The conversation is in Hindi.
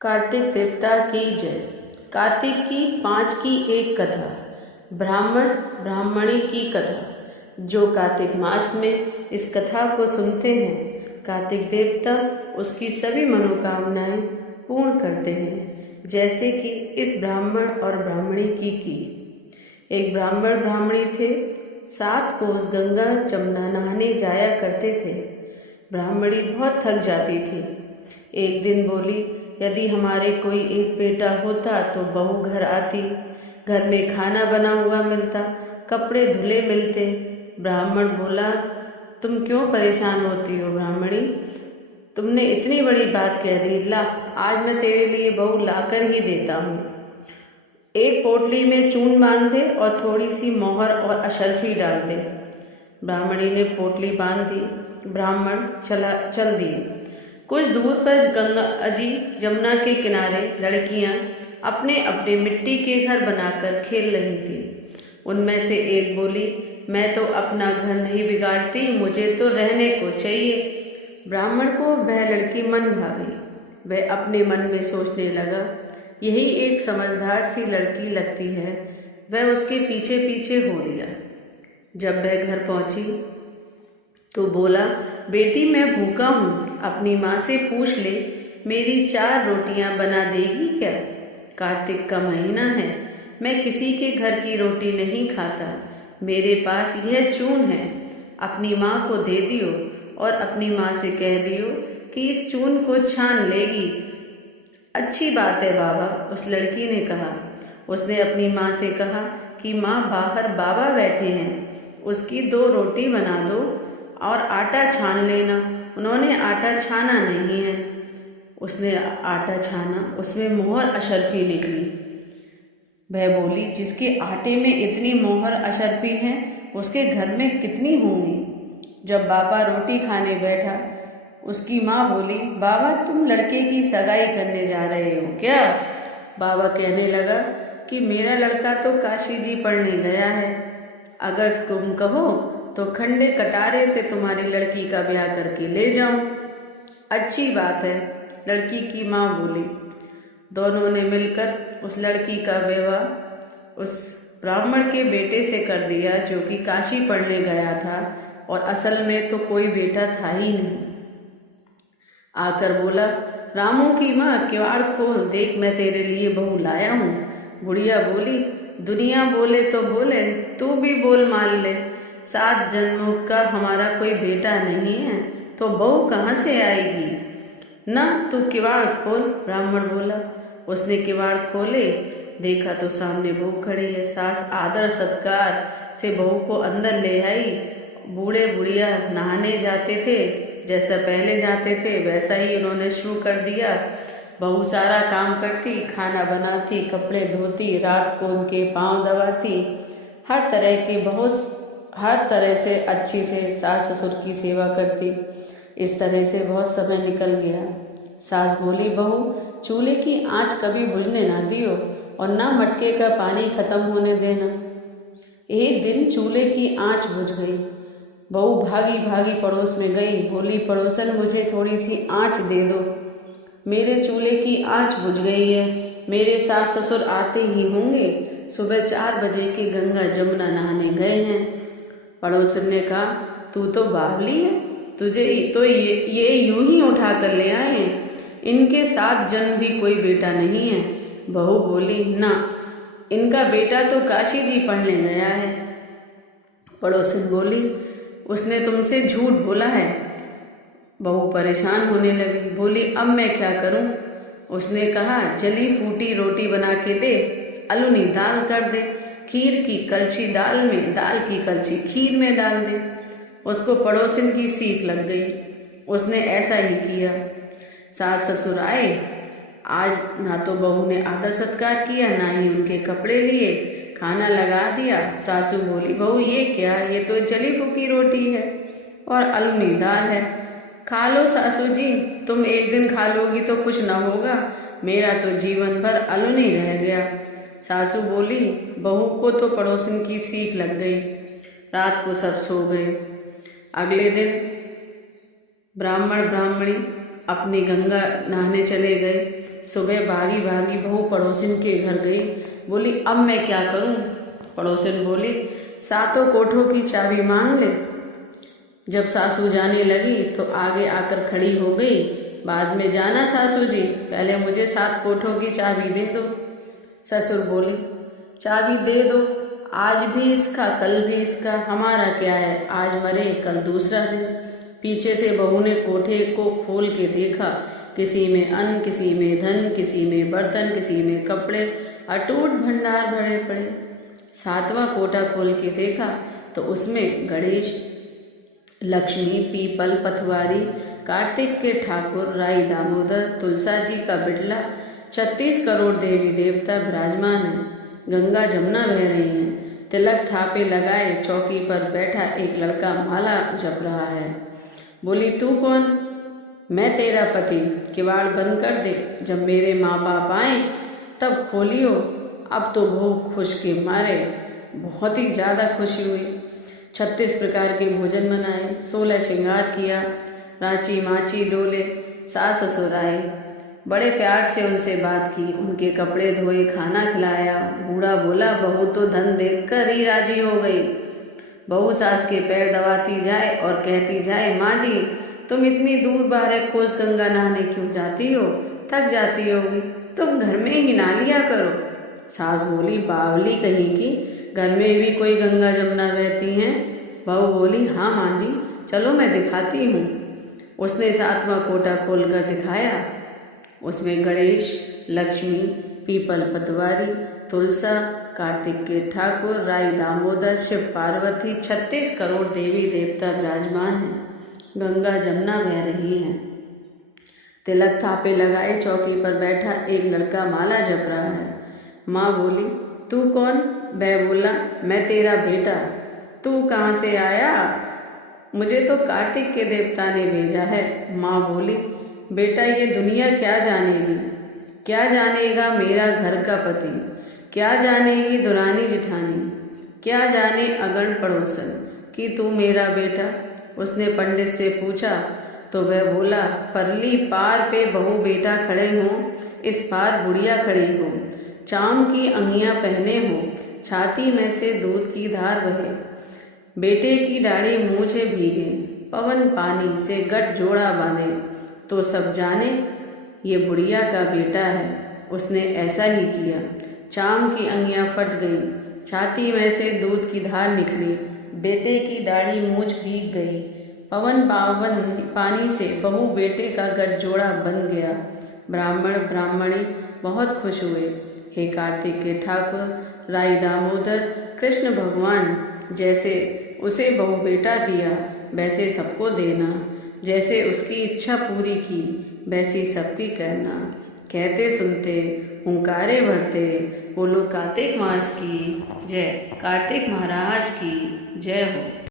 कार्तिक देवता की जय। कार्तिक की 5 की एक कथा। ब्राह्मण ब्राह्मणी की कथा। जो कार्तिक मास में इस कथा को सुनते हैं, कार्तिक देवता उसकी सभी मनोकामनाएं पूर्ण करते हैं, जैसे कि इस ब्राह्मण और ब्राह्मणी की। एक ब्राह्मण ब्राह्मणी थे। 7 कोस गंगा जमुना नहाने जाया करते थे। ब्राह्मणी बहुत थक जाती थी। एक दिन बोली, यदि हमारे कोई एक बेटा होता तो बहू घर आती, घर में खाना बना हुआ मिलता, कपड़े धुले मिलते। ब्राह्मण बोला, तुम क्यों परेशान होती हो ब्राह्मणी? तुमने इतनी बड़ी बात कह दी, ला आज मैं तेरे लिए बहू लाकर ही देता हूँ। एक पोटली में चून बांध दे और थोड़ी सी मोहर और अशर्फी डाल दे। ब्राह्मणी ने पोटली बांध दी। ब्राह्मण चल दिए। कुछ दूर पर गंगा जी जमुना के किनारे लड़कियां अपने अपने मिट्टी के घर बनाकर खेल रही थी। उनमें से एक बोली, मैं तो अपना घर नहीं बिगाड़ती, मुझे तो रहने को चाहिए। ब्राह्मण को वह लड़की मन भा गई। वह अपने मन में सोचने लगा, यही एक समझदार सी लड़की लगती है। वह उसके पीछे पीछे हो लिया। जब वह घर पहुंची तो बोला, बेटी मैं भूखा हूँ, अपनी माँ से पूछ ले, मेरी 4 रोटियाँ बना देगी क्या? कार्तिक का महीना है, मैं किसी के घर की रोटी नहीं खाता। मेरे पास यह चून है, अपनी माँ को दे दियो और अपनी माँ से कह दियो कि इस चून को छान लेगी। अच्छी बात है बाबा, उस लड़की ने कहा। उसने अपनी माँ से कहा कि माँ बाहर बाबा बैठे हैं, उसकी 2 रोटी बना दो और आटा छान लेना। उन्होंने आटा छाना नहीं है। उसने आटा छाना, उसमें मोहर अशर्फी निकली। वह बोली, जिसके आटे में इतनी मोहर अशर्फी है, उसके घर में कितनी होंगी? जब बाबा रोटी खाने बैठा, उसकी माँ बोली, बाबा तुम लड़के की सगाई करने जा रहे हो क्या? बाबा कहने लगा कि मेरा लड़का तो काशी जी पढ़ने गया है, अगर तुम कहो तो खंडे कटारे से तुम्हारी लड़की का ब्याह करके ले जाऊं। अच्छी बात है, लड़की की माँ बोली। दोनों ने मिलकर उस लड़की का विवाह उस ब्राह्मण के बेटे से कर दिया, जो कि काशी पढ़ने गया था और असल में तो कोई बेटा था ही नहीं। आकर बोला, रामू की माँ किवाड़ खोल, देख मैं तेरे लिए बहू लाया हूँ। बुढ़िया बोली, दुनिया बोले तो बोले, तू भी बोल मान ले, 7 जन्मों का हमारा कोई बेटा नहीं है, तो बहू कहाँ से आएगी? ना तू किवाड़ खोल, ब्राह्मण बोला। उसने किवाड़ खोले, देखा तो सामने बहू खड़ी है। सास आदर सत्कार से बहू को अंदर ले आई। बूढ़े बुढ़िया नहाने जाते थे, जैसा पहले जाते थे वैसा ही उन्होंने शुरू कर दिया। बहू सारा काम करती, खाना बनाती, कपड़े धोती, रात को उनके पाँव दबाती, हर तरह से अच्छी से सास ससुर की सेवा करती। इस तरह से बहुत समय निकल गया। सास बोली, बहू चूल्हे की आंच कभी बुझने ना दियो और ना मटके का पानी खत्म होने देना। एक दिन चूल्हे की आंच बुझ गई। बहू भागी भागी पड़ोस में गई, बोली, पड़ोसन मुझे थोड़ी सी आंच दे दो, मेरे चूल्हे की आंच बुझ गई है, मेरे सास ससुर आते ही होंगे, सुबह 4 बजे के गंगा जमुना नहाने गए हैं। पड़ोसन ने कहा, तू तो बावली है, तुझे तो ये यूं ही उठा कर ले आए हैं, इनके 7 जन्म भी कोई बेटा नहीं है। बहू बोली, ना, इनका बेटा तो काशी जी पढ़ने गया है। पड़ोसन बोली, उसने तुमसे झूठ बोला है। बहू परेशान होने लगी, बोली, अब मैं क्या करूं? उसने कहा, जली फूटी रोटी बना के दे, अलूनी दाल कर दे, खीर की कलछी दाल में, दाल की कलछी खीर में डाल दे। उसको पड़ोसिन की सीख लग गई। उसने ऐसा ही किया। सास ससुर आए। आज ना तो बहू ने आदर सत्कार किया, ना ही उनके कपड़े लिए, खाना लगा दिया। सासू बोली, बहू ये क्या, ये तो जली फूकी रोटी है और अलूनी दाल है, खा लो सासू जी, तुम एक दिन खा लोगी तो कुछ ना होगा, मेरा तो जीवन भर अलूनी रह गया। सासू बोली, बहू को तो पड़ोसन की सीख लग गई। रात को सब सो गए। अगले दिन ब्राह्मण ब्राह्मणी अपनी गंगा नहाने चले गए। सुबह भागी भागी बहू पड़ोसिन के घर गई। बोली अब मैं क्या करूं? पड़ोसिन बोली सातों कोठों की चाबी मांग ले। जब सासू जाने लगी तो आगे आकर खड़ी हो गई। बाद में जाना सासू जी, पहले मुझे 7 कोठों की चाबी दे दो। ससुर बोले चाबी दे दो, आज भी इसका कल भी इसका, हमारा क्या है, आज मरे कल दूसरा दिन। पीछे से बहू ने कोठे को खोल के देखा। किसी में अन्न, किसी में धन, किसी में बर्तन, किसी में कपड़े, अटूट भंडार भरे पड़े। 7वां कोठा खोल के देखा तो उसमें गणेश, लक्ष्मी, पीपल, पथवारी, कार्तिक के ठाकुर, राई दामोदर, तुलसा जी का बिटला, 36 करोड़ देवी देवता विराजमान हैं। गंगा जमुना बह रही हैं। तिलक थापे लगाए चौकी पर बैठा एक लड़का माला जप रहा है। बोली तू कौन? मैं तेरा पति। किवाड़ बंद कर दे, जब मेरे माँ बाप आए तब खोलियो। अब तो भूख खुश के मारे बहुत ही ज़्यादा खुशी हुई। 36 प्रकार के भोजन बनाए, 16 श्रृंगार किया, रांची माची डोले। सास ससुर आए, बड़े प्यार से उनसे बात की, उनके कपड़े धोए, खाना खिलाया। बूढ़ा बोला बहू तो धन देखकर ही राजी हो गई। बहू सास के पैर दबाती जाए और कहती जाए माँ जी तुम इतनी दूर बाहर खोज गंगा नहाने क्यों जाती हो? थक जाती होगी, तुम घर में ही नहा लिया करो। सास बोली बावली कहीं की, घर में भी कोई गंगा जमुना बहती हैं? बहू बोली हाँ माँ जी, चलो मैं दिखाती हूँ। उसने 7वां कोठा खोलकर दिखाया। उसमें गणेश, लक्ष्मी, पीपल पतवारी, तुलसा, कार्तिक के ठाकुर, राई दामोदर, शिव पार्वती, 36 करोड़ देवी देवता विराजमान हैं। गंगा जमुना बह रही हैं। तिलक थापे लगाए चौकी पर बैठा एक लड़का माला जप रहा है। माँ बोली तू कौन? वह बोला मैं तेरा बेटा। तू कहाँ से आया? मुझे तो कार्तिक के देवता ने भेजा है। माँ बोली बेटा ये दुनिया क्या जानेगी? क्या जानेगा मेरा घर का पति? क्या जानेगी दुरानी जिठानी? क्या जाने अगन पड़ोसन कि तू मेरा बेटा? उसने पंडित से पूछा तो वह बोला परली पार पे बहू बेटा खड़े हों, इस पार बुढ़िया खड़ी हो, चाम की अंगियां पहने हो, छाती में से दूध की धार बहे, बेटे की दाढ़ी मुँह से भीगे, पवन पानी से गठ जोड़ा बांधे, तो सब जाने ये बुढ़िया का बेटा है। उसने ऐसा ही किया। चाम की अंगियां फट गई, छाती में से दूध की धार निकली, बेटे की दाढ़ी मूछ भीग गई, पवन पावन पानी से बहू बेटे का गठ जोड़ा बन गया। ब्राह्मण ब्राह्मणी बहुत खुश हुए। हे कार्तिक के ठाकुर, राई दामोदर, कृष्ण भगवान, जैसे उसे बहू बेटा दिया वैसे सबको देना, जैसे उसकी इच्छा पूरी की वैसी सबकी करना। कहते सुनते हुंकारे भरते, बोलो कार्तिक मास की जय, कार्तिक महाराज की जय हो।